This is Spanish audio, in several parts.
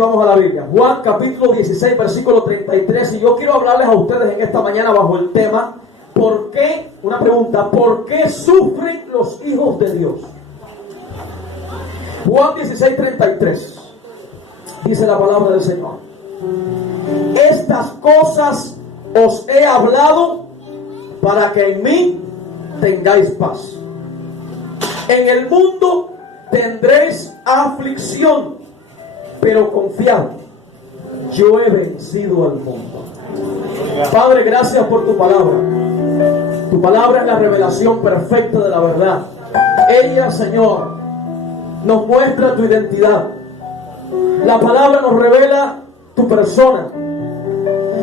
vamos a la Biblia. Juan capítulo 16, versículo 33. Y yo quiero hablarles a ustedes en esta mañana bajo el tema, ¿por qué? Una pregunta, ¿por qué sufren los hijos de Dios? Juan 16, 33. Dice la palabra del Señor: estas cosas os he hablado para que en mí tengáis paz. En el mundo tendréis aflicción, pero confiad, yo he vencido al mundo. Padre, gracias por tu palabra. Tu palabra es la revelación perfecta de la verdad. Ella, Señor, nos muestra tu identidad. La palabra nos revela tu persona.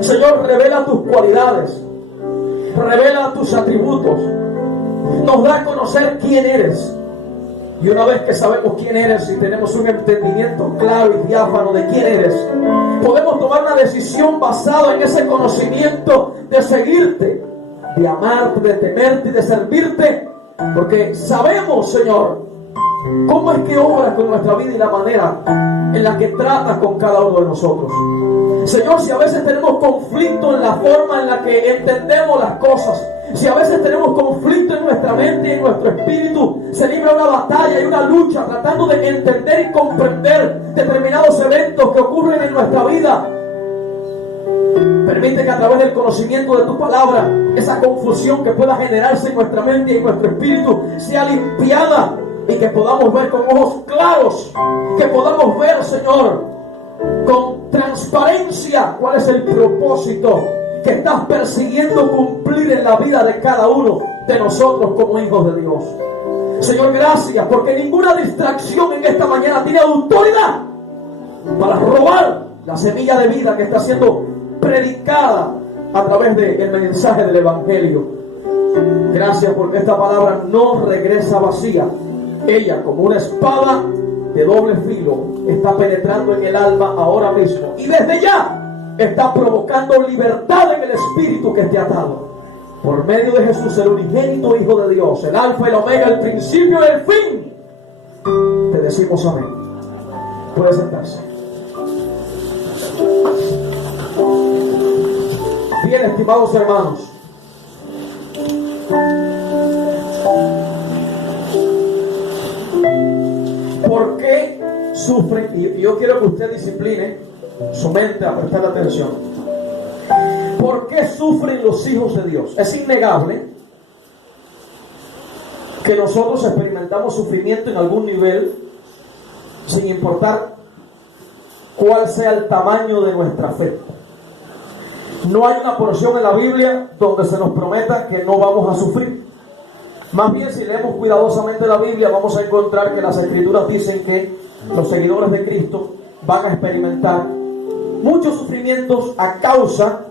Señor, revela tus cualidades, revela tus atributos, nos da a conocer quién eres. Y una vez que sabemos quién eres y tenemos un entendimiento claro y diáfano de quién eres, podemos tomar una decisión basada en ese conocimiento de seguirte, de amarte, de temerte y de servirte, porque sabemos, Señor, cómo es que obras con nuestra vida y la manera en la que tratas con cada uno de nosotros. Señor, si a veces tenemos conflicto en la forma en la que entendemos las cosas, si a veces tenemos conflicto en nuestra mente y en nuestro espíritu, se libra una batalla y una lucha tratando de entender y comprender determinados eventos que ocurren en nuestra vida. Permite que a través del conocimiento de tu palabra, esa confusión que pueda generarse en nuestra mente y en nuestro espíritu sea limpiada y que podamos ver con ojos claros, que podamos ver, Señor, con transparencia cuál es el propósito que estás persiguiendo cumplir en la vida de cada uno de nosotros como hijos de Dios. Señor, gracias, porque ninguna distracción en esta mañana tiene autoridad para robar la semilla de vida que está siendo predicada a través del mensaje del Evangelio. Gracias porque esta palabra no regresa vacía. Ella, como una espada de doble filo, está penetrando en el alma ahora mismo y desde ya está provocando libertad en el espíritu que esté atado. Por medio de Jesús, el unigénito Hijo de Dios, el alfa y el omega, el principio y el fin, te decimos amén. Puede sentarse. Bien, estimados hermanos, ¿por qué sufren? Y yo quiero que usted discipline su mente a prestar atención. ¿Por qué sufren los hijos de Dios? Es innegable que nosotros experimentamos sufrimiento en algún nivel, sin importar cuál sea el tamaño de nuestra fe. No hay una porción en la Biblia donde se nos prometa que no vamos a sufrir. Más bien, si leemos cuidadosamente la Biblia, vamos a encontrar que las Escrituras dicen que los seguidores de Cristo van a experimentar muchos sufrimientos a causa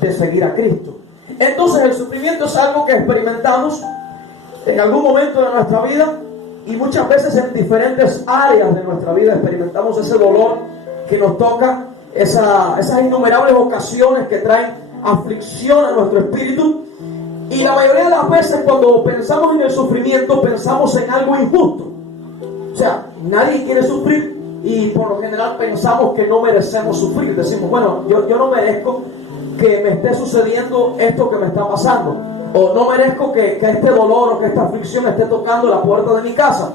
de seguir a Cristo. Entonces el sufrimiento es algo que experimentamos en algún momento de nuestra vida y muchas veces en diferentes áreas de nuestra vida experimentamos ese dolor que nos toca, esas innumerables ocasiones que traen aflicción a nuestro espíritu. Y la mayoría de las veces cuando pensamos en el sufrimiento pensamos en algo injusto. O sea, nadie quiere sufrir y por lo general pensamos que no merecemos sufrir. Decimos, bueno, yo no merezco que me esté sucediendo esto que me está pasando, o no merezco que este dolor o que esta aflicción esté tocando la puerta de mi casa.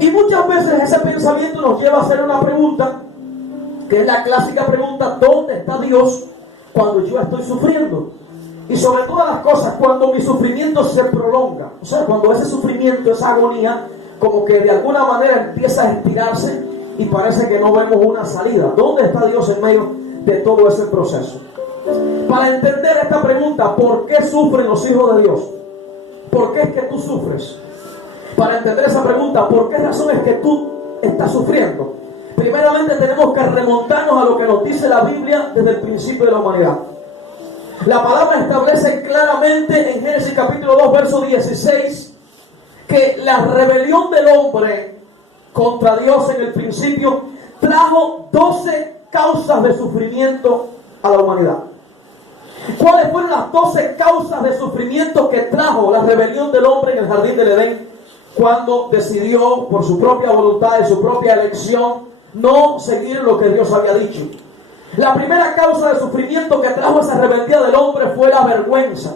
Y muchas veces ese pensamiento nos lleva a hacer una pregunta, que es la clásica pregunta: ¿dónde está Dios cuando yo estoy sufriendo? Y sobre todas las cosas, cuando mi sufrimiento se prolonga, o sea, cuando ese sufrimiento, esa agonía, como que de alguna manera empieza a estirarse y parece que no vemos una salida. ¿Dónde está Dios en medio de todo ese proceso? Para entender esta pregunta, ¿por qué sufren los hijos de Dios? ¿Por qué es que tú sufres? Para entender esa pregunta, ¿por qué razón es que tú estás sufriendo? Primeramente tenemos que remontarnos a lo que nos dice la Biblia desde el principio de la humanidad. La palabra establece claramente en Génesis capítulo 2, verso 16, que la rebelión del hombre contra Dios en el principio trajo 12 causas de sufrimiento a la humanidad. ¿Cuáles fueron las 12 causas de sufrimiento que trajo la rebelión del hombre en el jardín del Edén, cuando decidió por su propia voluntad y su propia elección no seguir lo que Dios había dicho. La primera causa de sufrimiento que trajo esa rebeldía del hombre fue la vergüenza.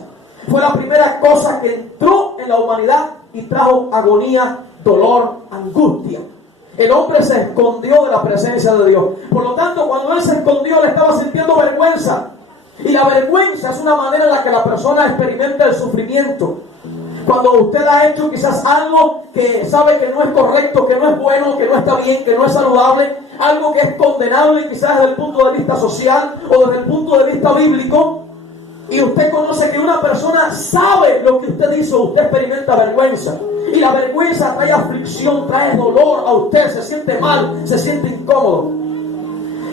Fue la primera cosa que entró en la humanidad y trajo agonía, dolor, angustia. El hombre se escondió de la presencia de Dios. Por lo tanto, cuando él se escondió, le estaba sintiendo vergüenza. Y la vergüenza es una manera en la que la persona experimenta el sufrimiento. Cuando usted ha hecho quizás algo que sabe que no es correcto, que no es bueno, que no está bien, que no es saludable, algo que es condenable quizás desde el punto de vista social o desde el punto de vista bíblico, y usted conoce que una persona sabe lo que usted hizo, usted experimenta vergüenza. Y la vergüenza trae aflicción, trae dolor a usted, se siente mal, se siente incómodo.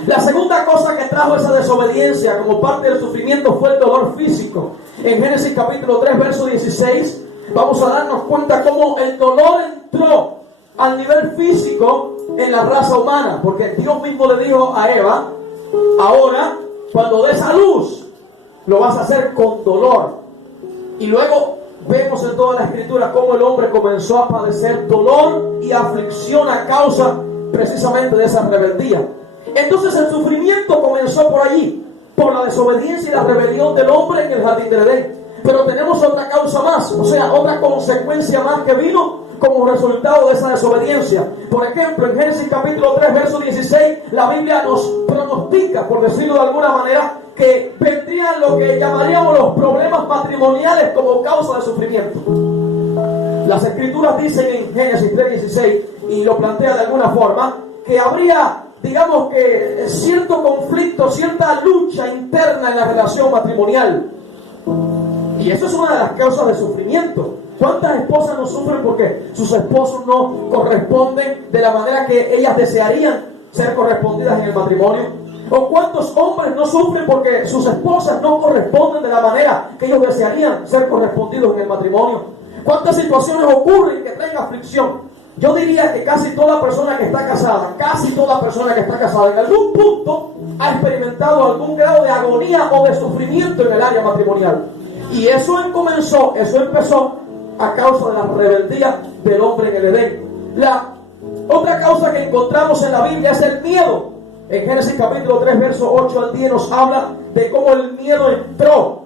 La segunda cosa que trajo esa desobediencia como parte del sufrimiento fue el dolor físico. En Génesis capítulo 3, verso 16, vamos a darnos cuenta cómo el dolor entró al nivel físico en la raza humana. Porque Dios mismo le dijo a Eva, ahora, cuando des a luz, lo vas a hacer con dolor. Y luego vemos en toda la escritura cómo el hombre comenzó a padecer dolor y aflicción a causa precisamente de esa rebeldía. Entonces el sufrimiento comenzó por allí, por la desobediencia y la rebelión del hombre en el jardín del Edén. Pero tenemos otra causa más, o sea, otra consecuencia más que vino como resultado de esa desobediencia. Por ejemplo, en Génesis capítulo 3, verso 16, la Biblia nos pronostica, por decirlo de alguna manera, que vendrían lo que llamaríamos los problemas matrimoniales como causa de sufrimiento. Las escrituras dicen en Génesis 3:16, y lo plantea de alguna forma, que habría, digamos que, cierto conflicto, cierta lucha interna en la relación matrimonial. Y eso es una de las causas de sufrimiento. ¿Cuántas esposas no sufren porque sus esposos no corresponden de la manera que ellas desearían ser correspondidas en el matrimonio? ¿O cuántos hombres no sufren porque sus esposas no corresponden de la manera que ellos desearían ser correspondidos en el matrimonio? ¿Cuántas situaciones ocurren que traen aflicción? Yo diría que casi toda persona que está casada, en algún punto ha experimentado algún grado de agonía o de sufrimiento en el área matrimonial. Y eso empezó a causa de la rebeldía del hombre en el Edén. La otra causa que encontramos en la Biblia es el miedo. En Génesis capítulo 3, verso 8 al 10 nos habla de cómo el miedo entró.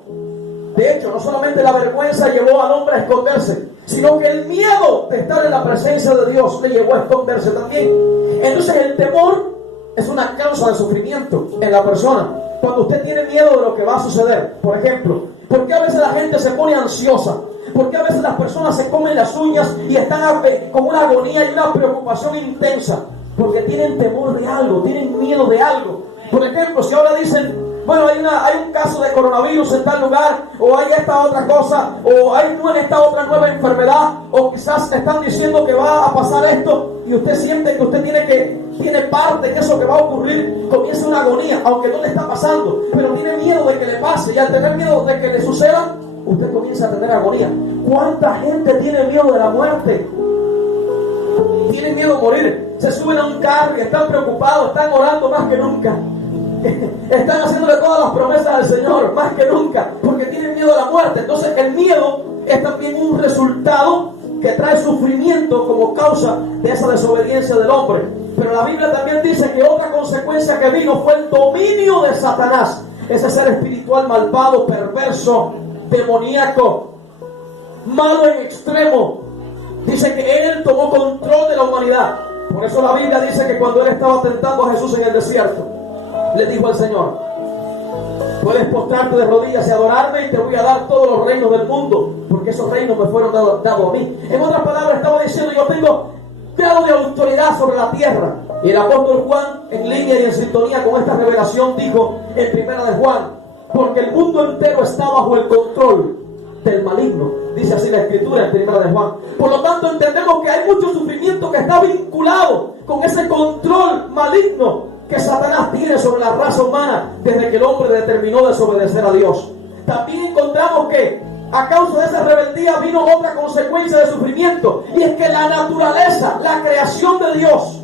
De hecho, no solamente la vergüenza llevó al hombre a esconderse, sino que el miedo de estar en la presencia de Dios le llevó a esconderse también. Entonces el temor es una causa de sufrimiento en la persona. Cuando usted tiene miedo de lo que va a suceder, por ejemplo, ¿por qué a veces la gente se pone ansiosa? ¿Por qué a veces las personas se comen las uñas y están con una agonía y una preocupación intensa? Porque tienen temor de algo, tienen miedo de algo. Por ejemplo, si ahora dicen, bueno, hay un caso de coronavirus en tal lugar, o hay esta otra cosa, o hay esta otra nueva enfermedad, o quizás están diciendo que va a pasar esto, y usted siente que usted tiene parte en eso que va a ocurrir, comienza una agonía, aunque no le está pasando, pero tiene miedo de que le pase, y al tener miedo de que le suceda, usted comienza a tener agonía. ¿Cuánta gente tiene miedo de la muerte? Tienen miedo a morir, se suben a un carro y están preocupados, están orando más que nunca. Están haciéndole todas las promesas al Señor, más que nunca, porque tienen miedo a la muerte. Entonces el miedo es también un resultado que trae sufrimiento como causa de esa desobediencia del hombre. Pero la Biblia también dice que otra consecuencia que vino fue el dominio de Satanás, ese ser espiritual malvado, perverso, demoníaco, malo en extremo. Dice que él tomó control de la humanidad. Por eso la Biblia dice que cuando él estaba tentando a Jesús en el desierto, le dijo al Señor, puedes postrarte de rodillas y adorarme y te voy a dar todos los reinos del mundo, porque esos reinos me fueron dados a mí. En otras palabras estaba diciendo, yo tengo grado de autoridad sobre la tierra. Y el apóstol Juan, en línea y en sintonía con esta revelación, dijo en primera de Juan, porque el mundo entero está bajo el control del maligno. Dice así la escritura en primera de Juan. Por lo tanto entendemos que hay mucho sufrimiento que está vinculado con ese control maligno que Satanás tiene sobre la raza humana desde que el hombre determinó desobedecer a Dios. También encontramos que a causa de esa rebeldía vino otra consecuencia de sufrimiento, y es que la naturaleza, la creación de Dios,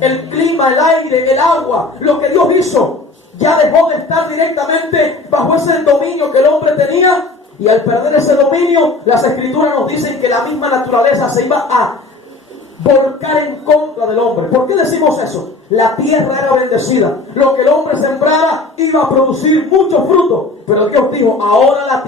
el clima, el aire, el agua, lo que Dios hizo, ya dejó de estar directamente bajo ese dominio que el hombre tenía, y al perder ese dominio, las escrituras nos dicen que la misma naturaleza se iba a volcar en contra del hombre. ¿Por qué decimos eso? La tierra era bendecida. Lo que el hombre sembrara iba a producir mucho fruto. Pero Dios dijo, ahora la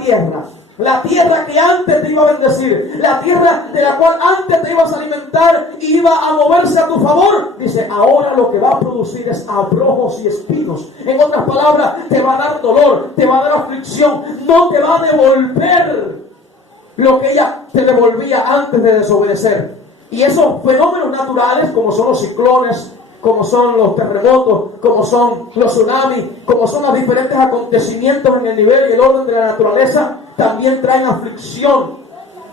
tierra que antes te iba a bendecir, la tierra de la cual antes te ibas a alimentar y iba a moverse a tu favor, dice, ahora lo que va a producir es abrojos y espinos. En otras palabras, te va a dar dolor, te va a dar aflicción, no te va a devolver lo que ella te devolvía antes de desobedecer. Y esos fenómenos naturales, como son los ciclones, como son los terremotos, como son los tsunamis, como son los diferentes acontecimientos en el nivel y el orden de la naturaleza, también traen aflicción.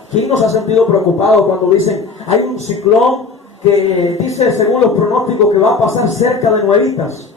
¿Quién nos ha sentido preocupado cuando dicen, hay un ciclón que dice, según los pronósticos, que va a pasar cerca de Nuevitas?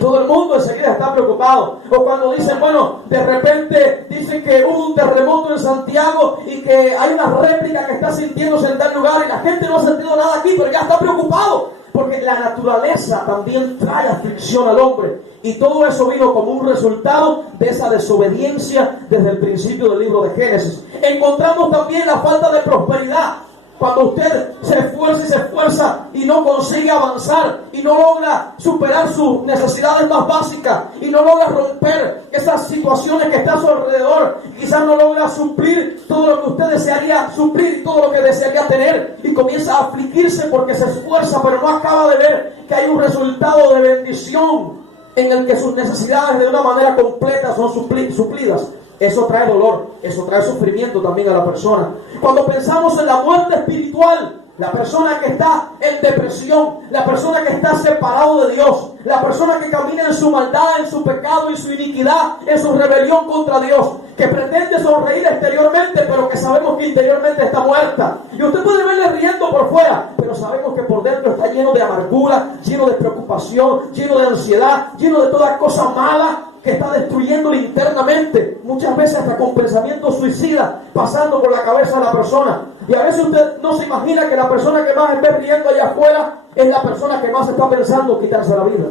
Todo el mundo enseguida está preocupado. O cuando dicen, bueno, de repente dicen que hubo un terremoto en Santiago y que hay una réplica que está sintiéndose en tal lugar y la gente no ha sentido nada aquí, pero ya está preocupado. Porque la naturaleza también trae aflicción al hombre. Y todo eso vino como un resultado de esa desobediencia desde el principio del libro de Génesis. Encontramos también la falta de prosperidad. Cuando usted se esfuerza y no consigue avanzar y no logra superar sus necesidades más básicas y no logra romper esas situaciones que están a su alrededor, quizás no logra suplir todo lo que usted desearía suplir y todo lo que desearía tener y comienza a afligirse porque se esfuerza pero no acaba de ver que hay un resultado de bendición en el que sus necesidades de una manera completa son suplidas. Eso trae dolor, eso trae sufrimiento también a la persona. Cuando pensamos en la muerte espiritual, la persona que está en depresión, la persona que está separado de Dios, la persona que camina en su maldad, en su pecado y su iniquidad, en su rebelión contra Dios, que pretende sonreír exteriormente, pero que sabemos que interiormente está muerta. Y usted puede verle riendo por fuera, pero sabemos que por dentro está lleno de amargura, lleno de preocupación, lleno de ansiedad, lleno de toda cosa mala que está destruyéndolo internamente, muchas veces hasta con pensamientos suicidas pasando por la cabeza de la persona. Y a veces usted no se imagina que la persona que más está riendo allá afuera es la persona que más está pensando quitarse la vida.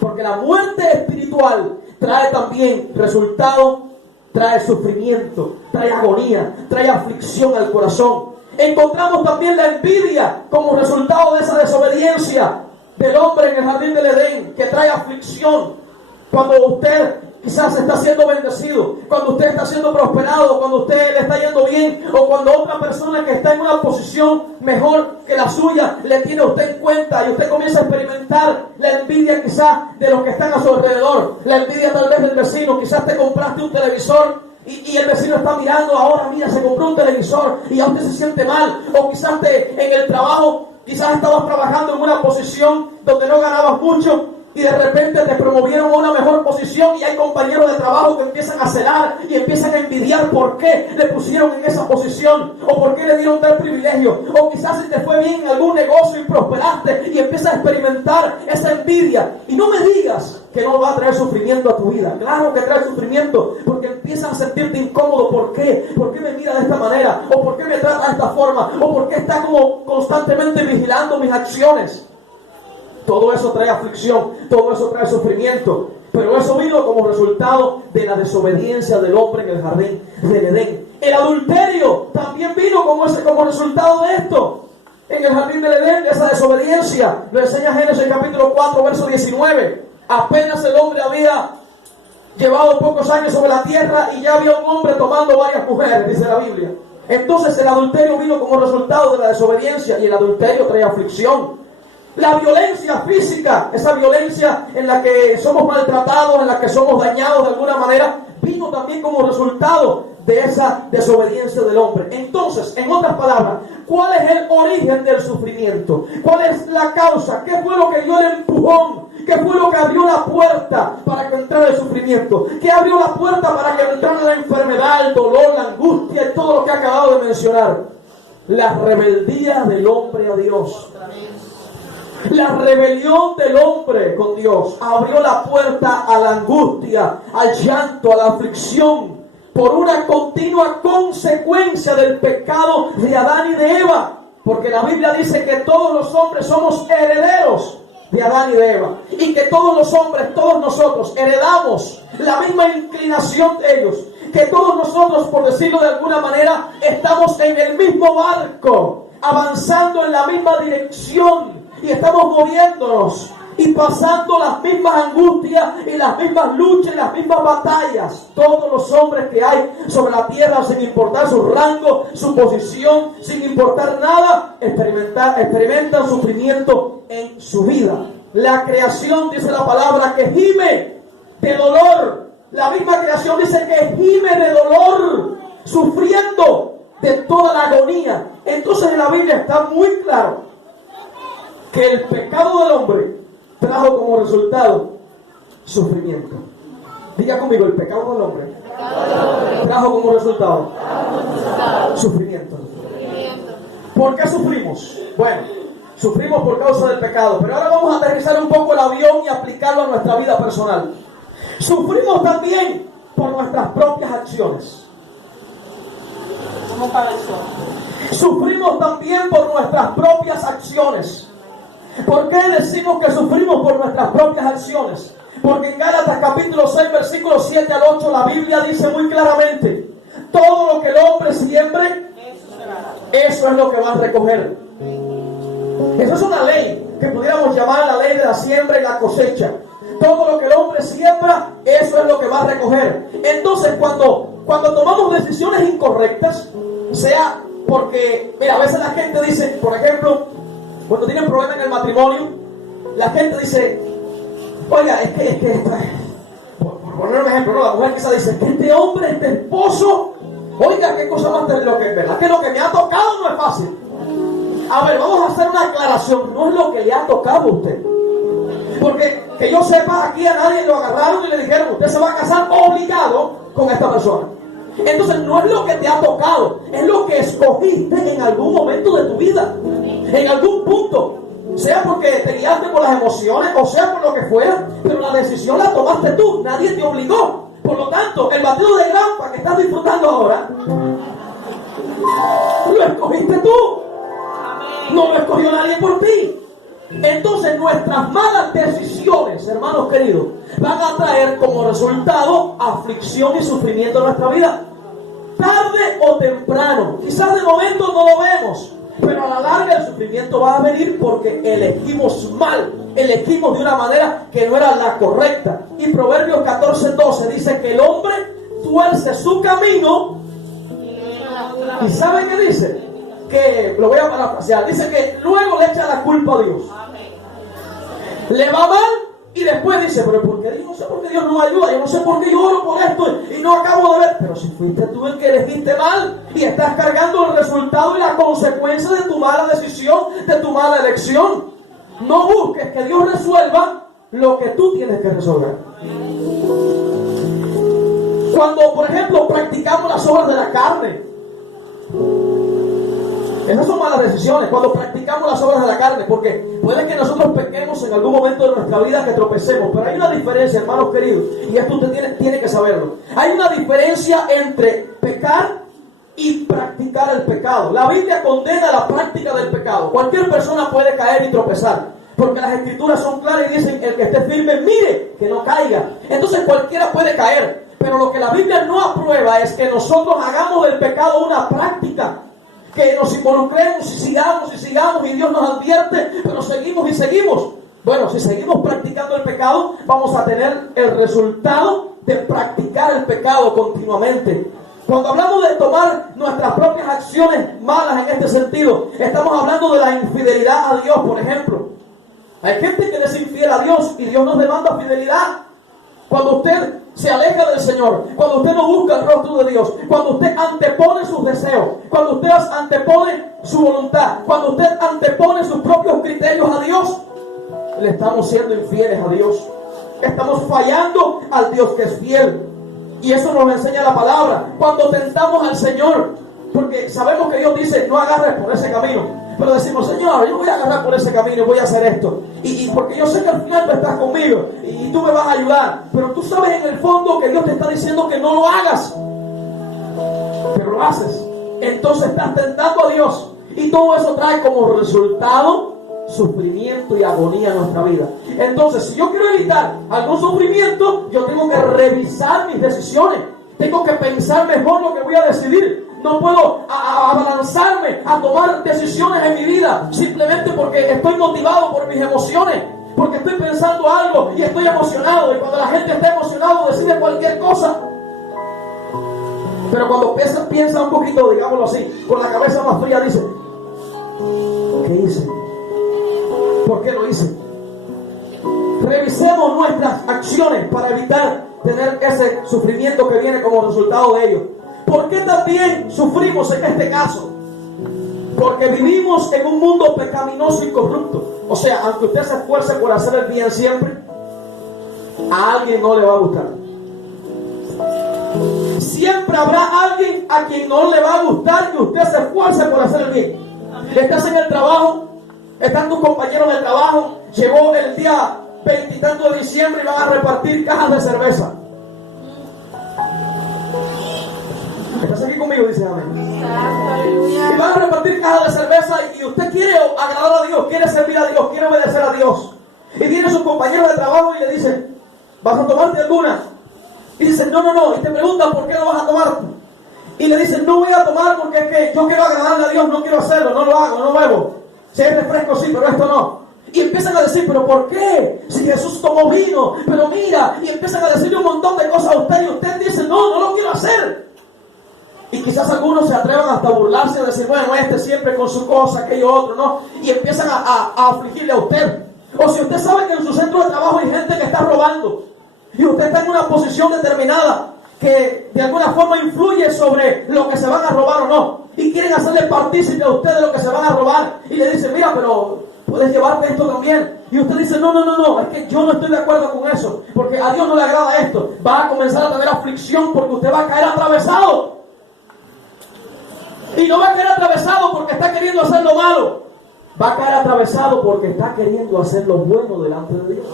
Porque la muerte espiritual trae también resultado, trae sufrimiento, trae agonía, trae aflicción al corazón. Encontramos también la envidia como resultado de esa desobediencia del hombre en el jardín del Edén, que trae aflicción. Cuando usted quizás está siendo bendecido, cuando usted está siendo prosperado, cuando usted le está yendo bien, o cuando otra persona que está en una posición mejor que la suya le tiene a usted en cuenta y usted comienza a experimentar la envidia quizás de los que están a su alrededor, la envidia tal vez del vecino. Quizás te compraste un televisor y el vecino está mirando, ahora mira, se compró un televisor y ya usted se siente mal. O quizás en el trabajo, quizás estabas trabajando en una posición donde no ganabas mucho y de repente te promovieron a una mejor posición y hay compañeros de trabajo que empiezan a celar y empiezan a envidiar por qué le pusieron en esa posición o por qué le dieron tal privilegio. O quizás si te fue bien en algún negocio y prosperaste y empiezas a experimentar esa envidia. Y no me digas que no va a traer sufrimiento a tu vida. Claro que trae sufrimiento, porque empiezas a sentirte incómodo. ¿Por qué? ¿Por qué me mira de esta manera? ¿O por qué me trata de esta forma? ¿O por qué está como constantemente vigilando mis acciones? Todo eso trae aflicción, todo eso trae sufrimiento. Pero eso vino como resultado de la desobediencia del hombre en el jardín del Edén. El adulterio también vino como resultado de esto. En el jardín del Edén, de esa desobediencia. Lo enseña Génesis capítulo 4, verso 19. Apenas el hombre había llevado pocos años sobre la tierra y ya había un hombre tomando varias mujeres, dice la Biblia. Entonces el adulterio vino como resultado de la desobediencia y el adulterio trae aflicción. La violencia física, esa violencia en la que somos maltratados, en la que somos dañados de alguna manera, vino también como resultado de esa desobediencia del hombre. Entonces, en otras palabras, ¿cuál es el origen del sufrimiento? ¿Cuál es la causa? ¿Qué fue lo que dio el empujón? ¿Qué fue lo que abrió la puerta para que entrara el sufrimiento? ¿Qué abrió la puerta para que entrara la enfermedad, el dolor, la angustia y todo lo que he acabado de mencionar? La rebeldía del hombre a Dios. La rebelión del hombre con Dios abrió la puerta a la angustia, al llanto, a la aflicción, por una continua consecuencia del pecado de Adán y de Eva. Porque la Biblia dice que todos los hombres somos herederos de Adán y de Eva. Y que todos los hombres, todos nosotros, heredamos la misma inclinación de ellos. Que todos nosotros, por decirlo de alguna manera, estamos en el mismo barco. avanzando en la misma dirección y estamos moviéndonos y pasando las mismas angustias y las mismas luchas y las mismas batallas. Todos los hombres que hay sobre la tierra, sin importar su rango, su posición, sin importar nada, experimentan sufrimiento en su vida. La creación, dice la palabra, que gime de dolor. La misma creación dice que gime de dolor, sufriendo de toda la agonía. Entonces en la Biblia está muy claro que el pecado del hombre trajo como resultado sufrimiento. Diga conmigo, el pecado del hombre trajo como resultado sufrimiento. ¿Por qué sufrimos? Bueno, sufrimos por causa del pecado, pero ahora vamos a aterrizar un poco el avión y aplicarlo a nuestra vida personal. Sufrimos también por nuestras propias acciones. Sufrimos también por nuestras propias acciones. ¿Por qué decimos que sufrimos por nuestras propias acciones? Porque en Gálatas capítulo 6, versículos 7 al 8, la Biblia dice muy claramente: todo lo que el hombre siembre, eso es lo que va a recoger. Esa es una ley que pudiéramos llamar la ley de la siembra y la cosecha. Todo lo que el hombre siembra, eso es lo que va a recoger. Entonces, cuando tomamos decisiones incorrectas, sea porque, mira, a veces la gente dice, por ejemplo, cuando tienen problemas en el matrimonio, la gente dice, oiga, es que por poner un ejemplo, ¿no? La mujer quizá dice, que este hombre, este esposo, oiga, qué cosa más terrible, ¿verdad? Que lo que me ha tocado no es fácil. A ver, vamos a hacer una aclaración, no es lo que le ha tocado a usted. Porque que yo sepa, aquí a nadie lo agarraron y le dijeron, usted se va a casar obligado con esta persona. Entonces no es lo que te ha tocado, es lo que escogiste en algún momento de tu vida, en algún punto, sea porque te guiaste por las emociones o sea por lo que fuera, pero la decisión la tomaste tú, nadie te obligó. Por lo tanto, el batido de grampa que estás disfrutando ahora, lo escogiste tú, no lo escogió nadie por ti. Entonces nuestras malas decisiones, hermanos queridos, van a traer como resultado aflicción y sufrimiento en nuestra vida. Tarde o temprano, quizás de momento no lo vemos, pero a la larga el sufrimiento va a venir porque elegimos mal, elegimos de una manera que no era la correcta. Y Proverbios 14:12 dice que el hombre tuerce su camino. ¿Y saben qué dice? Que, lo voy a parafrasear, dice que luego le echa la culpa a Dios. Le va mal y después dice, pero ¿por qué? Yo no sé por qué Dios no me ayuda, yo no sé por qué yo oro por esto y no acabo de ver. Pero si fuiste tú el que elegiste mal y estás cargando el resultado y la consecuencia de tu mala decisión, de tu mala elección. No busques que Dios resuelva lo que tú tienes que resolver. Cuando, por ejemplo, practicamos las obras de la carne, esas son malas decisiones. Cuando practicamos las obras de la carne, porque puede que nosotros pequemos en algún momento de nuestra vida, que tropecemos, pero hay una diferencia, hermanos queridos, y esto usted tiene que saberlo. Hay una diferencia entre pecar y practicar el pecado. La Biblia condena la práctica del pecado. Cualquier persona puede caer y tropezar, porque las escrituras son claras y dicen, el que esté firme, mire que no caiga. Entonces cualquiera puede caer, pero lo que la Biblia no aprueba es que nosotros hagamos del pecado una práctica, que nos involucremos y sigamos y Dios nos advierte, pero seguimos y seguimos. Bueno, si seguimos practicando el pecado, vamos a tener el resultado de practicar el pecado continuamente. Cuando hablamos de tomar nuestras propias acciones malas en este sentido, estamos hablando de la infidelidad a Dios, por ejemplo. Hay gente que le es infiel a Dios y Dios nos demanda fidelidad. Cuando usted se aleja del Señor, cuando usted no busca el rostro de Dios, cuando usted antepone sus deseos, cuando usted antepone su voluntad, cuando usted antepone sus propios criterios a Dios, le estamos siendo infieles a Dios. Estamos fallando al Dios que es fiel. Y eso nos enseña la palabra. Cuando tentamos al Señor, porque sabemos que Dios dice, no agarres por ese camino. Pero decimos, Señor, yo voy a agarrar por ese camino y voy a hacer esto. Y porque yo sé que al final tú estás conmigo y tú me vas a ayudar. Pero tú sabes en el fondo que Dios te está diciendo que no lo hagas. Pero lo haces. Entonces estás tentando a Dios. Y todo eso trae como resultado sufrimiento y agonía en nuestra vida. Entonces, si yo quiero evitar algún sufrimiento, yo tengo que revisar mis decisiones. Tengo que pensar mejor lo que voy a decidir. no puedo abalanzarme a tomar decisiones en mi vida simplemente porque estoy motivado por mis emociones, porque estoy pensando algo y estoy emocionado, y cuando la gente está emocionada decide cualquier cosa. Pero cuando piensa un poquito, digámoslo así, con la cabeza más fría, dice: ¿qué hice? ¿Por qué lo hice? Revisemos nuestras acciones para evitar tener ese sufrimiento que viene como resultado de ello. ¿Por qué también sufrimos en este caso? Porque vivimos en un mundo pecaminoso y corrupto. O sea, aunque usted se esfuerce por hacer el bien siempre, a alguien no le va a gustar. Siempre habrá alguien a quien no le va a gustar que usted se esfuerce por hacer el bien. Estás en el trabajo, están tus compañeros de trabajo, llegó el día 20 y tanto de diciembre y van a repartir cajas de cerveza. ¿Estás aquí conmigo? Dice amén. Y van a repartir cajas de cerveza y usted quiere agradar a Dios, quiere servir a Dios, quiere obedecer a Dios. Y vienen sus compañeros de trabajo y le dicen: ¿vas a tomarte alguna? Y dicen: no. Y te preguntan: ¿por qué no vas a tomarte? Y le dicen: no voy a tomar porque es que yo quiero agradarle a Dios, no quiero hacerlo, no lo hago, no bebo. Si hay refresco sí, pero esto no. Y empiezan a decir: ¿pero por qué? Si Jesús tomó vino, pero mira. Y empiezan a decirle un montón de cosas a usted y usted dice: no lo quiero hacer. Y quizás algunos se atrevan hasta a burlarse, a decir: bueno, este siempre con su cosa, aquello otro, ¿no? Y empiezan a afligirle a usted. O si usted sabe que en su centro de trabajo hay gente que está robando y usted está en una posición determinada que de alguna forma influye sobre lo que se van a robar o no, y quieren hacerle partícipe a usted de lo que se van a robar, y le dicen: mira, pero puedes llevarte esto también. Y usted dice: no, es que yo no estoy de acuerdo con eso, porque a Dios no le agrada esto. Va a comenzar a tener aflicción porque usted va a caer atravesado. Y no va a caer atravesado porque está queriendo hacer lo malo. Va a caer atravesado porque está queriendo hacer lo bueno delante de Dios.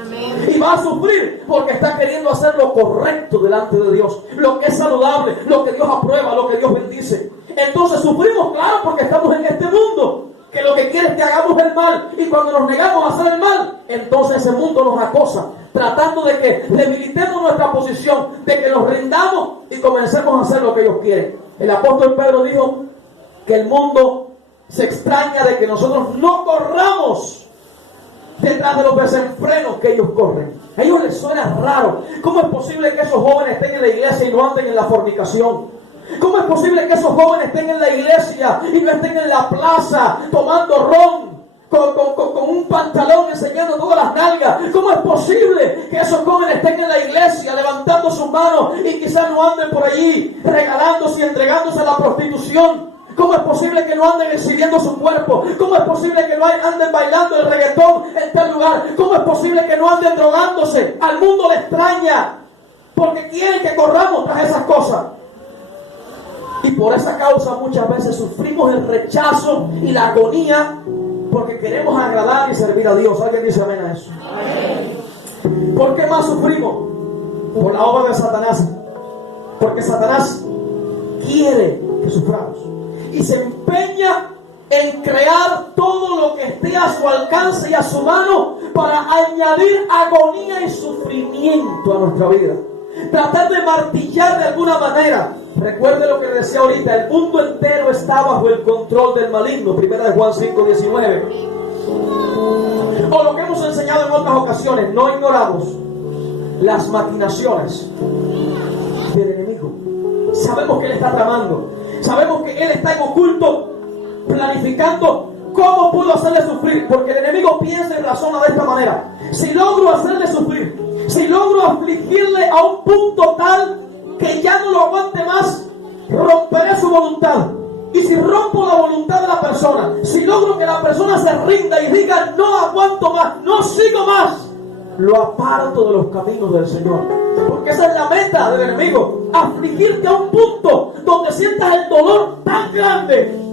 Amén. Y va a sufrir porque está queriendo hacer lo correcto delante de Dios, lo que es saludable, lo que Dios aprueba, lo que Dios bendice. Entonces sufrimos, claro, porque estamos en este mundo que lo que quiere es que hagamos el mal, y cuando nos negamos a hacer el mal, entonces ese mundo nos acosa, tratando de que debilitemos nuestra posición, de que nos rindamos y comencemos a hacer lo que ellos quieren. El apóstol Pedro dijo que el mundo se extraña de que nosotros no corramos detrás de los desenfrenos que ellos corren. A ellos les suena raro. ¿Cómo es posible que esos jóvenes estén en la iglesia y no anden en la fornicación? ¿Cómo es posible que esos jóvenes estén en la iglesia y no estén en la plaza tomando ron con un pantalón enseñando todas las nalgas? ¿Cómo es posible que esos jóvenes estén en la iglesia levantando sus manos y quizás no anden por allí regalándose y entregándose a la prostitución? ¿Cómo es posible que no anden exhibiendo su cuerpo? ¿Cómo es posible que no anden bailando el reggaetón en tal lugar? ¿Cómo es posible que no anden drogándose? Al mundo le extraña porque quieren que corramos tras esas cosas. Y por esa causa muchas veces sufrimos el rechazo y la agonía porque queremos agradar y servir a Dios. ¿Alguien dice amén a eso? Amén. ¿Por qué más sufrimos? Por la obra de Satanás. Porque Satanás quiere que suframos y se empeña en crear todo lo que esté a su alcance y a su mano para añadir agonía y sufrimiento a nuestra vida, tratar de martillar de alguna manera. Recuerde lo que decía ahorita: el mundo entero está bajo el control del maligno, 1 Juan 5:19. O lo que hemos enseñado en otras ocasiones: no ignoramos las maquinaciones del enemigo. Sabemos que él está tramando, sabemos que él está en oculto planificando cómo puedo hacerle sufrir, porque el enemigo piensa y razona de esta manera: si logro hacerle sufrir, si logro afligirle a un punto tal que ya no lo aguante más, romperé su voluntad. Y si rompo la voluntad de la persona, si logro que la persona se rinda y diga: no aguanto más, no sigo más, lo aparto de los caminos del Señor. Porque esa es la meta del enemigo: afligirte a un punto donde sientas el dolor tan grande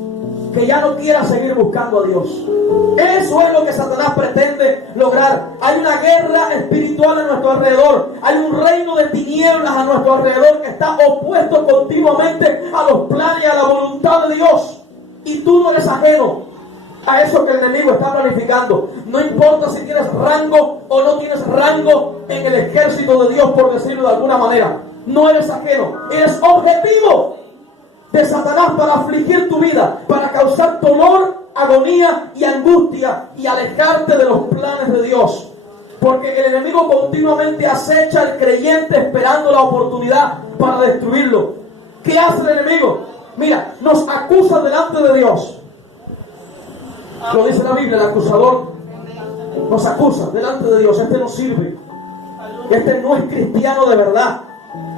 que ya no quieras seguir buscando a Dios. Eso es lo que Satanás pretende lograr. Hay una guerra espiritual a nuestro alrededor. Hay un reino de tinieblas a nuestro alrededor que está opuesto continuamente a los planes y a la voluntad de Dios. Y tú no eres ajeno a eso que el enemigo está planificando. No importa si tienes rango o no tienes rango en el ejército de Dios, por decirlo de alguna manera. No eres ajeno, eres objetivo de Satanás para afligir tu vida, para causar dolor, agonía y angustia y alejarte de los planes de Dios. Porque el enemigo continuamente acecha al creyente esperando la oportunidad para destruirlo. ¿Qué hace el enemigo? Mira, nos acusa delante de Dios. Lo dice la Biblia, el acusador nos acusa delante de Dios. Este no sirve. Este no es cristiano de verdad.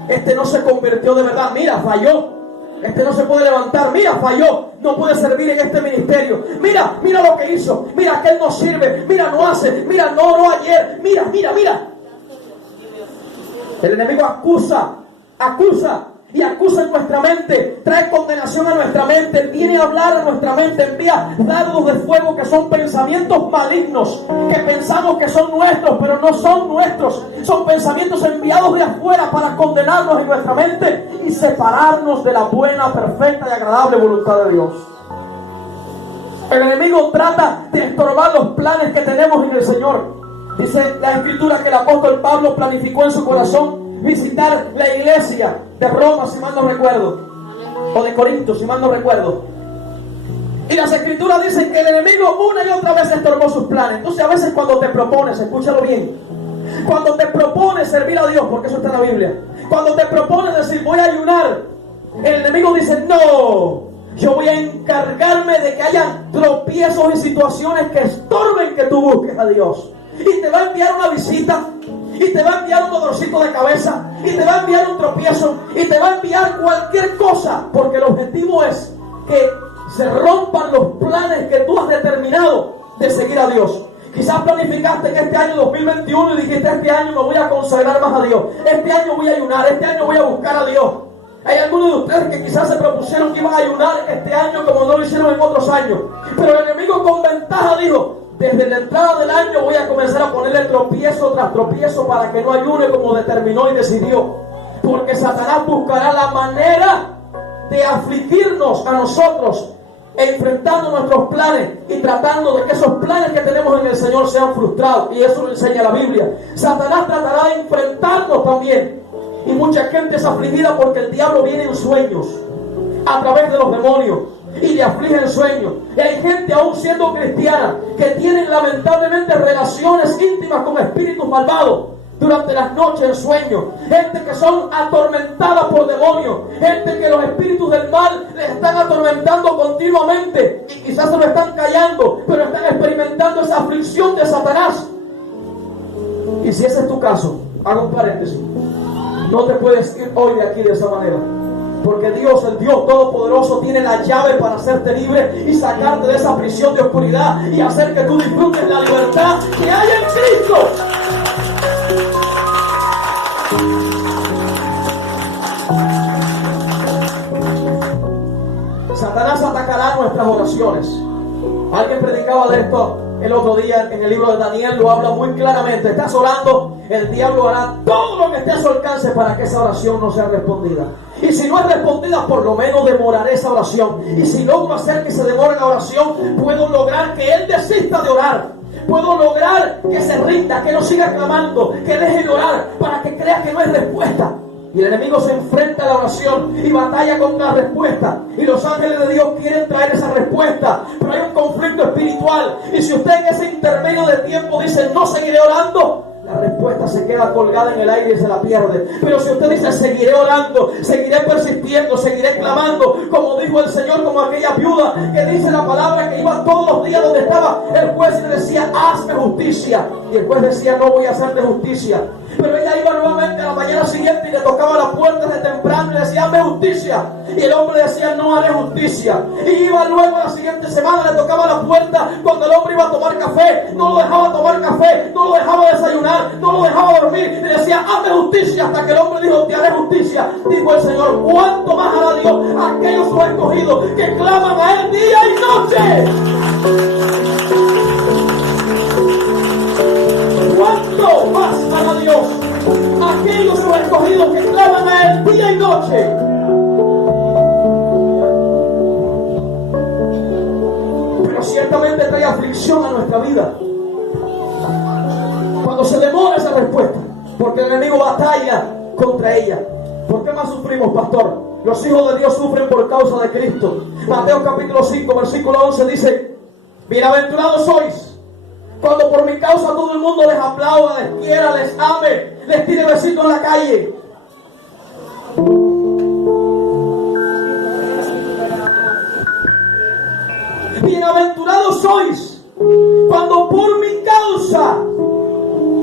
Este no se convirtió de verdad. Mira, falló. Este no se puede levantar. Mira, falló. No puede servir en este ministerio. Mira lo que hizo. Mira que él no sirve. Mira, no hace. Mira, no ayer. Mira. El enemigo acusa y acusa en nuestra mente, trae condenación a nuestra mente, viene a hablar a nuestra mente, envía dardos de fuego que son pensamientos malignos, que pensamos que son nuestros, pero no son nuestros, son pensamientos enviados de afuera para condenarnos en nuestra mente y separarnos de la buena, perfecta y agradable voluntad de Dios. El enemigo trata de estorbar los planes que tenemos en el Señor. Dice la Escritura que el apóstol Pablo planificó en su corazón visitar la iglesia de Roma, si mal no recuerdo, o de Corinto, si mal no recuerdo. Y las Escrituras dicen que el enemigo una y otra vez estorbó sus planes. Entonces a veces cuando te propones, escúchalo bien, cuando te propones servir a Dios, porque eso está en la Biblia, cuando te propones decir voy a ayunar, el enemigo dice no, yo voy a encargarme de que haya tropiezos y situaciones que estorben que tú busques a Dios. Y te va a enviar una visita, y te va a enviar un dolorcito de cabeza, y te va a enviar un tropiezo, y te va a enviar cualquier cosa, porque el objetivo es que se rompan los planes que tú has determinado de seguir a Dios. Quizás planificaste en este año 2021 y dijiste este año me voy a consagrar más a Dios, este año voy a ayunar, este año voy a buscar a Dios. Hay algunos de ustedes que quizás se propusieron que iban a ayunar este año como no lo hicieron en otros años, pero el enemigo con ventaja dijo: desde la entrada del año voy a comenzar a ponerle tropiezo tras tropiezo para que no ayune como determinó y decidió. Porque Satanás buscará la manera de afligirnos a nosotros, enfrentando nuestros planes y tratando de que esos planes que tenemos en el Señor sean frustrados. Y eso lo enseña la Biblia. Satanás tratará de enfrentarnos también. Y mucha gente es afligida porque el diablo viene en sueños, a través de los demonios, y le aflige el sueño. Y hay gente aún siendo cristiana que tienen lamentablemente relaciones íntimas con espíritus malvados durante las noches en sueños. Gente que son atormentadas por demonios, gente que los espíritus del mal les están atormentando continuamente y quizás se lo están callando, pero están experimentando esa aflicción de Satanás. Y si ese es tu caso, hago un paréntesis, no te puedes ir hoy de aquí de esa manera. Porque Dios, el Dios Todopoderoso, tiene la llave para hacerte libre y sacarte de esa prisión de oscuridad y hacer que tú disfrutes la libertad que hay en Cristo. Satanás atacará nuestras oraciones. Alguien predicaba de esto el otro día en el libro de Daniel, lo habla muy claramente. Estás orando, el diablo hará todo lo que esté a su alcance para que esa oración no sea respondida. Y si no es respondida, por lo menos demoraré esa oración. Y si logro hacer que se demore la oración, puedo lograr que él desista de orar. Puedo lograr que se rinda, que no siga clamando, que deje de orar, para que crea que no hay respuesta. Y el enemigo se enfrenta a la oración y batalla contra la respuesta. Y los ángeles de Dios quieren traer esa respuesta. Pero hay un conflicto espiritual. Y si usted en ese intermedio de tiempo dice, no seguiré orando, la respuesta se queda colgada en el aire y se la pierde. Pero si usted dice, seguiré orando, seguiré persistiendo, seguiré clamando, como dijo el Señor, como aquella viuda que dice la palabra que iba todos los días donde estaba el juez y le decía, hazme justicia. Y el juez decía, no voy a hacerte justicia. Pero ella iba nuevamente a la mañana siguiente y le tocaba la puerta de temprano y le decía, hazme justicia. Y el hombre decía, no haré justicia. Y iba luego a la siguiente semana, le tocaba la puerta cuando el hombre iba a tomar café. No lo dejaba tomar café, no lo dejaba desayunar, no lo dejaba dormir. Y le decía, hazme justicia, hasta que el hombre dijo, te haré justicia. Dijo el Señor, ¿cuánto más hará Dios a aquellos sus escogidos que claman a Él día y noche? ¿Cuánto más hará Dios a aquellos sus escogidos que claman a Él día y noche? Pero ciertamente trae aflicción a nuestra vida cuando se demora esa respuesta, porque el enemigo batalla contra ella. ¿Por qué más sufrimos, pastor? Los hijos de Dios sufren por causa de Cristo. Mateo capítulo 5, versículo 11 dice: bienaventurados sois cuando por mi causa todo el mundo les aplauda, les quiera, les ame, les tire besitos en la calle. Bienaventurados sois cuando por mi causa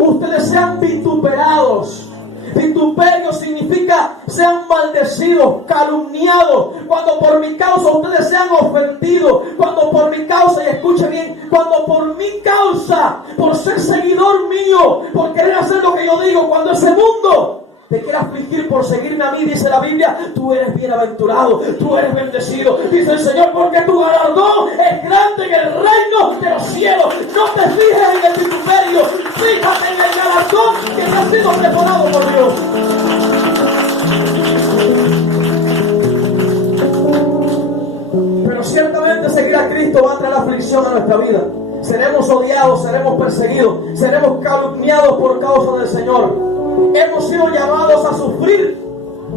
ustedes sean vituperados. Vituperio significa sean maldecidos, calumniados. Cuando por mi causa ustedes sean ofendidos. Cuando por mi causa, y escuche bien, cuando por mi causa, por ser seguidor mío, por querer hacer lo que yo digo, cuando ese mundo te quiere afligir por seguirme a mí, dice la Biblia, tú eres bienaventurado, tú eres bendecido. Dice el Señor, porque tu galardón es grande en el reino de los cielos. No te fijes en el vituperio, fíjate en el galardón que te ha sido preparado por Dios. Pero ciertamente seguir a Cristo va a traer aflicción a nuestra vida. Seremos odiados, seremos perseguidos, seremos calumniados por causa del Señor. Hemos sido llamados a sufrir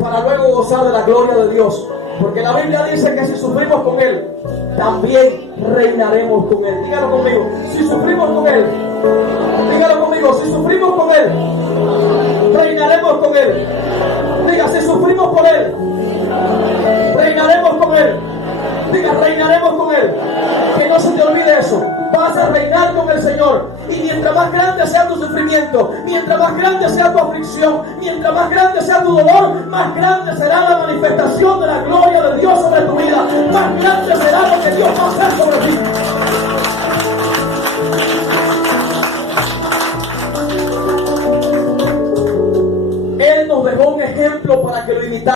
para luego gozar de la gloria de Dios. Porque la Biblia dice que si sufrimos con Él, también reinaremos con Él. Dígalo conmigo, si sufrimos con Él. Dígalo conmigo, si sufrimos con Él, reinaremos con Él. Diga, si sufrimos por Él, reinaremos con Él. Diga, reinaremos con Él. Que no se te olvide eso. Vas a reinar con el Señor. Y mientras más grande sea tu sufrimiento, mientras más grande sea tu aflicción, mientras más grande sea tu dolor, más grande será la manifestación de la gloria de Dios sobre tu vida. Más grande será lo que Dios va a hacer sobre ti.